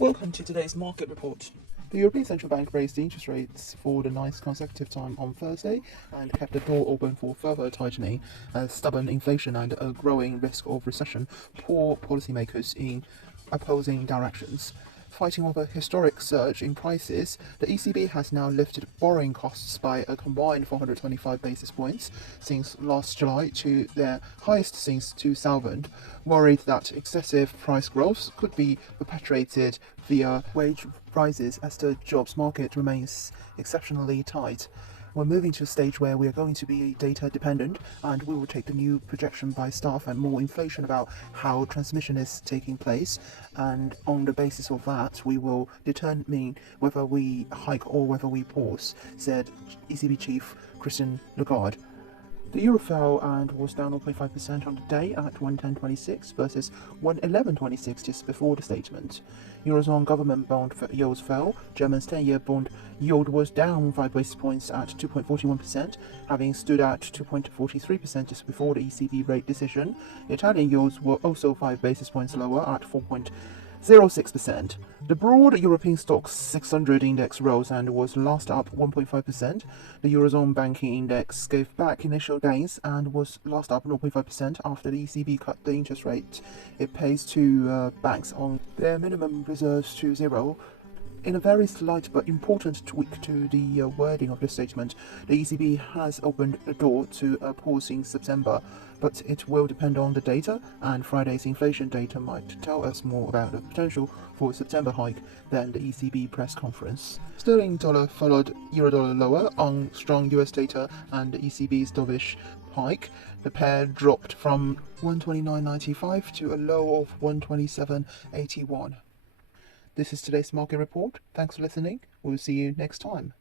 Welcome to today's market report. The European Central Bank raised the interest rates for the ninth consecutive time on Thursday and kept the door open for further tightening as stubborn inflation and a growing risk of recession pull policymakers in opposing directions. Fighting off a historic surge in prices, the ECB has now lifted borrowing costs by a combined 425 basis points since last July to their highest since 2000, worried that excessive price growth could be perpetuated via wage rises as the jobs market remains exceptionally tight. We're moving to a stage where we are going to be data dependent, and we will take the new projection by staff and more inflation about how transmission is taking place, and on the basis of that we will determine whether we hike or whether we pause, said ECB chief Christine Lagarde. The euro fell and was down 0.5% on the day at 110.26 versus 111.26 just before the statement. Eurozone government bond yields fell. German's 10-year bond yield was down 5 basis points at 2.41%, having stood at 2.43% just before the ECB rate decision. The Italian yields were also 5 basis points lower at 4.06%. The broad European Stoxx 600 index rose and was last up 1.5%. The Eurozone banking index gave back initial gains and was last up 0.5% after the ECB cut the interest rate it pays to banks on their minimum reserves to zero. In a very slight but important tweak to the wording of the statement, the ECB has opened the door to a pause in September, but it will depend on the data, and Friday's inflation data might tell us more about the potential for a September hike than the ECB press conference. Sterling dollar followed euro dollar lower on strong US data and the ECB's dovish hike. The pair dropped from 129.95 to a low of 127.81. This is today's market report. Thanks for listening. We'll see you next time.